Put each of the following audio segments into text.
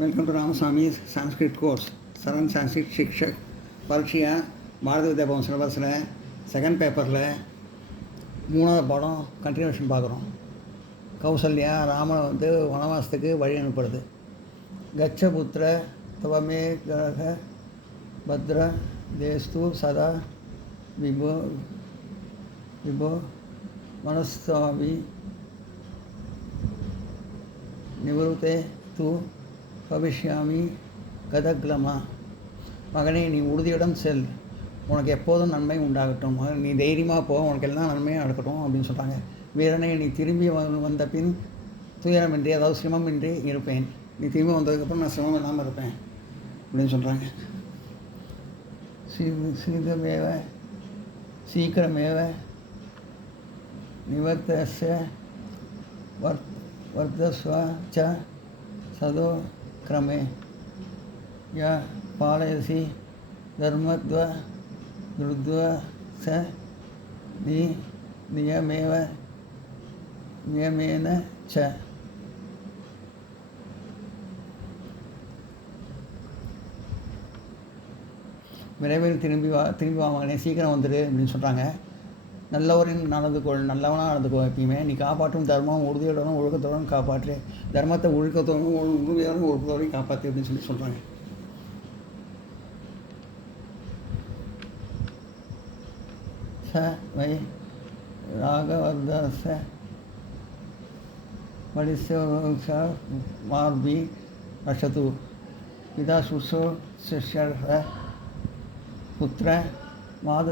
Welcome to Ramasamy Sanskrit course. Charan Sanskrit சிக்ஷக் பரீட்சையா பாரத வித்யாபவன் சிலபஸில் செகண்ட் பேப்பரில் 3வது பாடம் கண்டினியூஷன் பார்க்குறோம். கௌசல்யா ராமனை வனவாசத்துக்கு வழி அனுப்புறது. கச்ச புத்திர தவமே கிரக பத்ர தேஸ்து சதா விபோ விபோ மனஸ்தாவி நிவருத்தே தூ பவிஷ்யாமி கதக்லமா. மகனே, நீ உறுதியுடன் செல், உனக்கு எப்போதும் நன்மை உண்டாகட்டும். நீ தைரியமாக போ, உனக்கு எல்லாம் நன்மையாக நடக்கட்டும் அப்படின்னு சொல்கிறாங்க. வீரனை, நீ திரும்பி வந்த பின் துயரமின்றி, அதாவது சிரமமின்றி இருப்பேன். நீ திரும்பி வந்ததுக்கப்புறம் நான் சிரமம் இல்லாமல் இருப்பேன் அப்படின்னு சொல்கிறாங்க. சீக்கிரமேவ நிவர்த்தஸ்ய வர்த்தஸ்வ ச சதோ கிரமே ய பாலயசி தர்மத்வ துருத்வ ச நியமேன ச. விரைவில் திரும்பி வா மகனே, சீக்கிரம் வந்துடு அப்படின்னு சொல்கிறாங்க. நல்லவரின் நல்லவனாக நடந்துக்கோ. எப்பயுமே நீ காப்பாற்றும் தர்மம் உறுதியோடும் ஒழுக்கத்தோடும் காப்பாற்று. தர்மத்தை ஒழுக்கத்தோடும் உறுதியோடும் ஒழுக்கத்தோடையும் காப்பாற்று அப்படின்னு சொல்கிறாங்க. ச வை ராகவர்தச வடிச மார்பி ரஷது பிதா சுசோ சிஷ்ய புத்திர மாத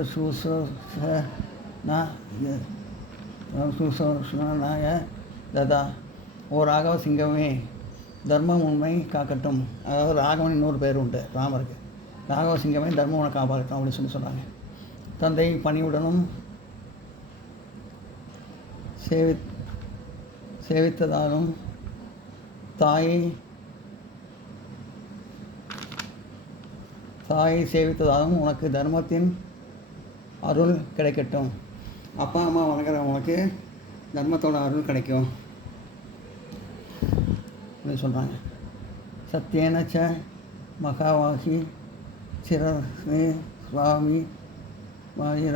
சுசோஷனாய ததா. ஓ ராகவ சிங்கமே, தர்மம் உண்மை காக்கட்டும். அதாவது ராகவன் இன்னொரு பேர் உண்டு ராமருக்கு. ராகவ சிங்கமே, தர்மம் உனக்கு காப்பாற்றட்டும் அப்படின்னு சொல்கிறாங்க. தந்தை பணியுடனும் சேவித்ததாலும் தாயை சேவித்ததாலும் உனக்கு தர்மத்தின் அருள் கிடைக்கட்டும். அப்பா அம்மா வணங்குற உனக்கு தர்மத்தோட அருள் கிடைக்கும் அப்படின்னு சொல்கிறாங்க. சத்யேனச்ச மகாவாகி சிரே சுவாமி மாயி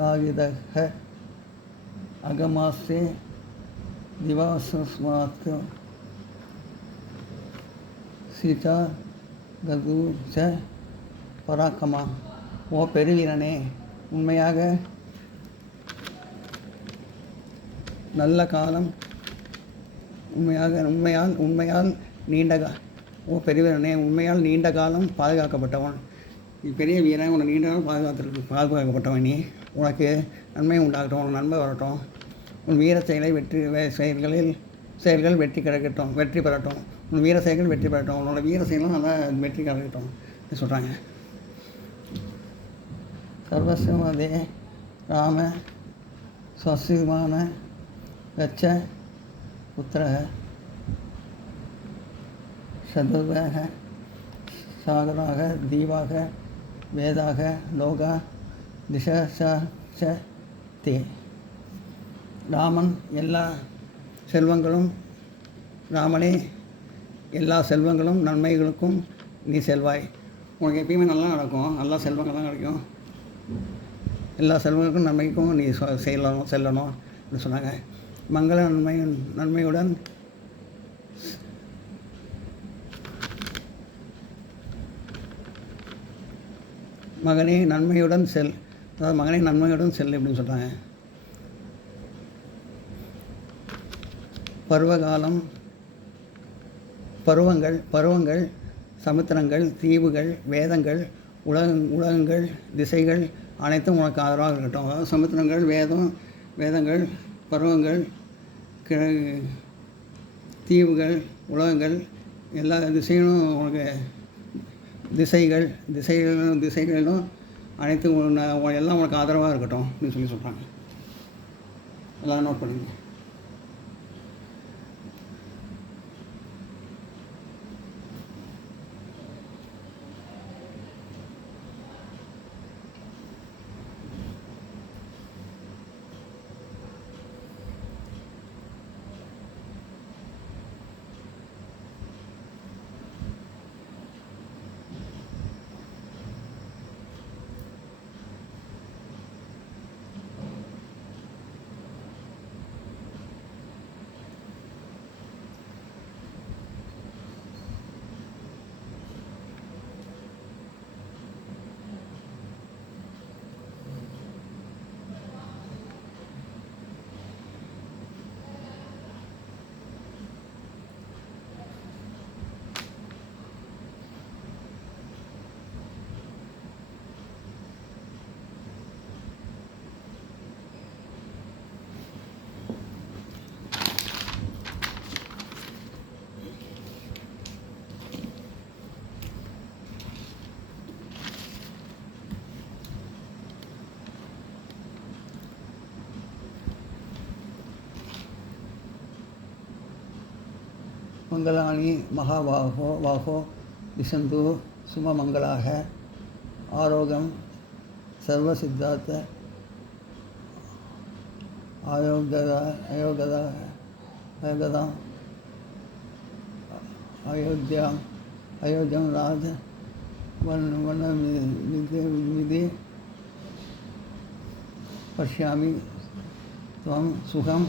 ராகிதக அகமாஸ்தே திவாசஸ்மாத் சீதா கது ச பராக்கமா. ஓ பெருவீரனே, உண்மையாக நல்ல காலம் உண்மையால் ஓ பெரியவனே, உண்மையால் நீண்ட காலம் பாதுகாக்கப்பட்டவன். நீ பெரிய வீரன், உன்னை நீண்ட காலம் பாதுகாக்கப்பட்டவன். நீ உனக்கு நன்மை உண்டாகட்டும், உனக்கு நன்மை வரட்டும். உன் வீர செயல்கள் வெற்றி பெறட்டும். உன் வீர செயல்கள் வெற்றி பெறட்டும். உன்னோட வீர செயலும் நல்லா வெற்றி கிடைக்கட்டும் சொல்கிறாங்க. சர்வஸ்வதே ராம ஸ்வசிமான கச்ச புத்திர சதுர்வக சாகராக தீவாக வேதாக லோகா திச தே. ராமனே, எல்லா செல்வங்களும் நன்மைகளுக்கும் நீ செல்வாய். உனக்கு எப்பயுமே நல்லா நடக்கும், நல்லா செல்வங்கள் தான் கிடைக்கும். எல்லா செல்வங்களுக்கும் நன்மைக்கும் நீ செல்லணும் அப்படின்னு சொன்னாங்க. மங்கள நன்மையுடன் மகனே நன்மையுடன் செல் அப்படின்னு சொல்கிறாங்க. பருவங்கள் சமுத்திரங்கள் தீவுகள் வேதங்கள் உலகங்கள் திசைகள் அனைத்தும் உனக்கு ஆதரவாக இருக்கட்டும். அதாவது சமுத்திரங்கள் வேதங்கள் பருவங்கள் தீவுகள் உலகங்கள் எல்லா திசைகளும் உனக்கு திசைகளும் அனைத்தும் எல்லாம் உனக்கு ஆதரவாக இருக்கட்டும் அப்படின்னு சொல்கிறாங்க. எல்லாம் நோட் பண்ணிங்க. மங்களானி மகாபாகோ பாகோ திசந்து சுமமங்களாக ஆரோகம் சர்வசித்தார்த்த அயோகதா அயோகதாம் அயோத்தியம் ராஜ வன விதி பஷ்யாமி துவம் சுகம்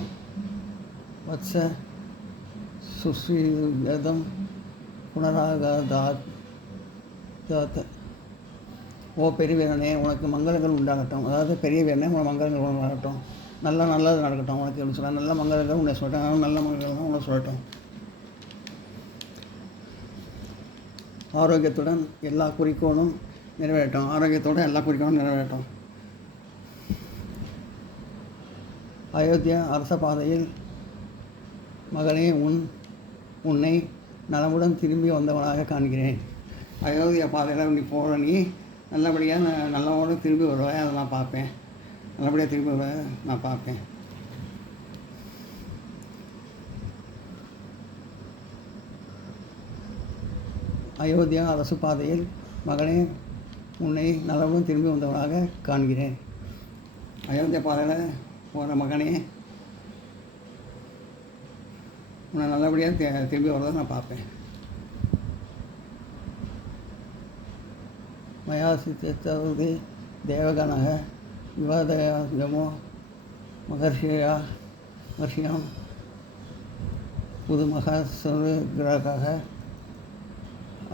வத்ச சுஸ்ரீதம் புனராகாதாத் ஓ பெரிய வீரனே உனக்கு மங்களங்கள் உண்டாகட்டும். அதாவது பெரிய வீரனே உனக்கு மங்களங்கள் உண்டாகட்டும். நல்லது நடக்கட்டும் உனக்கு அப்படின்னு சொன்னால் நல்ல மங்களங்கள் உன்னை சொல்லட்டும். நல்ல மங்களங்கள் தான் உன்னை சொல்லட்டும். ஆரோக்கியத்துடன் எல்லா குறிக்கோளும் நிறைவேறட்டும். ஆரோக்கியத்தோடு எல்லா குறிக்கோளும் நிறைவேறட்டும். அயோத்தியா அரச பாதையில் மகனே உன்னை நலமுடன் திரும்பி வந்தவனாக காண்கிறேன். அயோத்தியா பாதையில் நீ போகிற நீ நல்லபடியாக நல்லவோடு திரும்பி வருவாய். அதை நான் பார்ப்பேன். நல்லபடியாக திரும்பி வருவாய் நான் பார்ப்பேன். அயோத்தியா அரசு பாதையில் மகனே உன்னை நலமுடன் திரும்பி வந்தவனாக காண்கிறேன். அயோத்தியா பாதையில் போகிற மகனே உன்னை நல்லபடியாக திரும்பி வரதை நான் பார்ப்பேன். மயாசித்தவது தேவகணக விவாதயமோ மகர்ஷியாம் புதுமக சுகிரக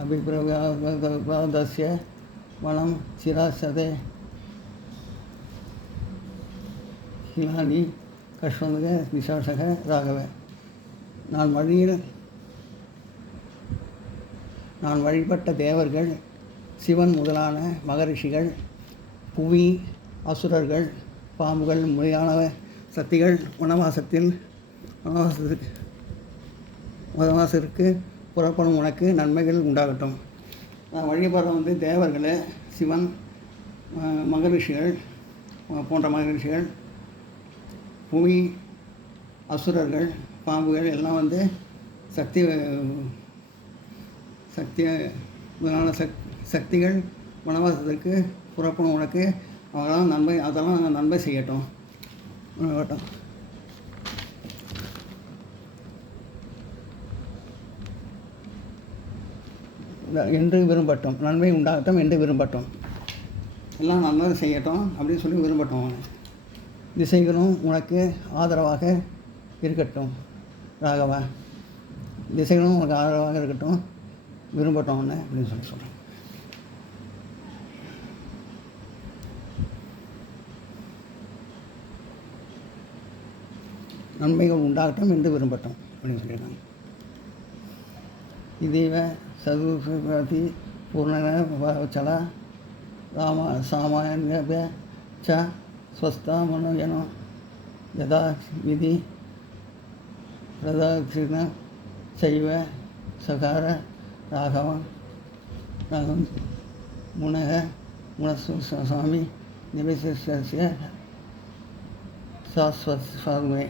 அபிப்பிரவாதஸ்ய வனம் சிராசதே ஹிலானி கஷ்வந்தக விசாசக ராகவ. நான் வழிபட்ட தேவர்கள், சிவன் முதலான மகரிஷிகள், புவி அசுரர்கள், பாம்புகள் முதலான சக்திகள் வனவாசத்திற்கு புறப்படும் உனக்கு நன்மைகள் உண்டாகட்டும். நான் வழிபடுற தேவர்கள், சிவன், மகரிஷிகள் போன்ற மகரிஷிகள், புவி அசுரர்கள், பாம்புகள் எல்லாம் சக்தி முதலான சக்திகள் வனவாசத்திற்கு புறப்படும் உனக்கு அதெல்லாம் நன்மை செய்யட்டும். என்று விரும்பட்டும். நன்மை உண்டாகட்டும் என்று விரும்பட்டும். எல்லாம் நல்லது செய்யட்டும் அப்படின்னு சொல்லி விரும்பட்டும். திசைகளும் உனக்கு ஆதரவாக இருக்கட்டும் ராகவா. திசைகளும் உனக்கு ஆதரவாக இருக்கட்டும் விரும்பட்டும் அப்படின்னு சொல்கிறேன். நன்மைகள் உண்டாகட்டும் என்று விரும்பட்டும் அப்படின்னு சொல்லியிருக்காங்க. இதேவ சதுர்பதி பூர்ணச்சல சாமானிய ச ஸ்வஸ்தா மனோஜனோ யதா விதி பிரதட்சிண சைவ சகார ராகவம் முனசு சுவாமி நிவேசிய சாஸ்வமே.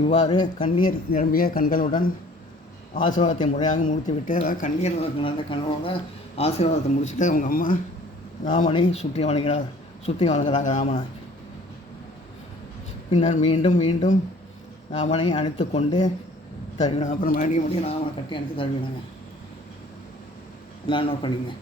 இவ்வாறு கண்ணீர் நிரம்பிய கண்களுடன் ஆசீர்வாதத்தை முறையாக முடித்துவிட்டு, கண்ணீர் நல்ல கண்ணோட ஆசீர்வாதத்தை முடிச்சுட்டு அவங்க அம்மா ராமனை சுற்றி வணங்குகிறாங்க ராமனை. பின்னர் மீண்டும் ராமனை அணைத்து கொண்டு தருவினாங்க. அப்புறம் மறுபடியும் ராமனை கட்டி அணைத்து தருவினாங்க. எல்லாம் நோட் பண்ணிங்க.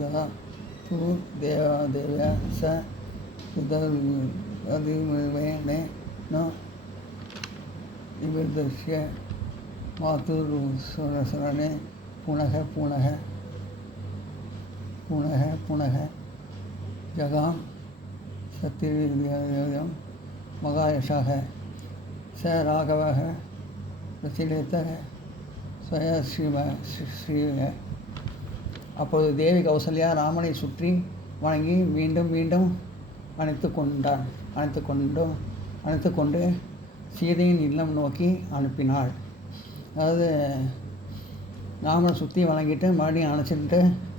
यदा तु देवादेव्य स सुदर्विवेण न निवेद्य मातुरुसरणे पुनः पुनः पुनः पुनः जगाम सत्यं मगायशः स राघवः प्रचलितः स्वयं ஸ்ரீ. அப்போது தேவி கௌசல்யா ராமனை சுற்றி வணங்கி மீண்டும் மீண்டும் அணைத்து கொண்டு சீதையின் இல்லம் நோக்கி அனுப்பினாள். அதாவது ராமனை சுற்றி வணங்கிட்டு மறுபடியும்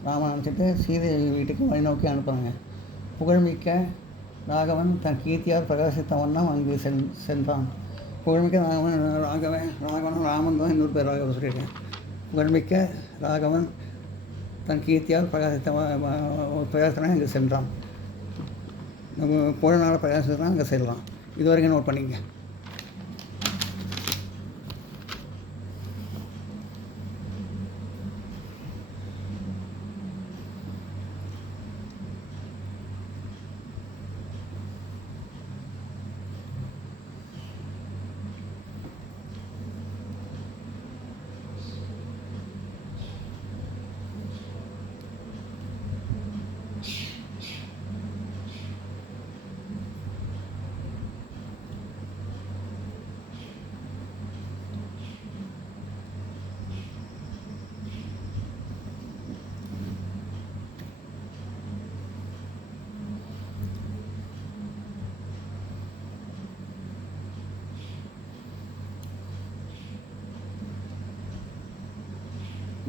ராமனை அணைச்சிட்டு சீதை வீட்டுக்கு வழி நோக்கி அனுப்புகிறாங்க. புகழ்மிக்க ராகவன் தன் கீர்த்தியால் பிரகாசித்த வண்ணம் அங்கு சென்றான். புகழ்மிக்க ராகவன் ராமன் தான் இன்னொரு பேர் ராகவன் சொல்லியிருக்கேன். புகழ்மிக்க ராகவன் தன் கீர்த்தியால் பிரகாசத்தனை அங்கே சென்றான். புகழ்நாள் பிரகாசத்தான் அங்கே செல்கிறான். இது வரைக்கும் நோட் பண்ணிங்க.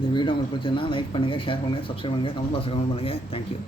இந்த வீடியோ உங்களுக்கு பிடிச்சதுன்னா லைக் பண்ணுங்கள், ஷேர் பண்ணுங்கள், சப்ஸ்கிரைப் பண்ணுங்கள், கமெண்ட் பாக்ஸில் கமெண்ட் பண்ணுங்கள். தேங்க்யூ.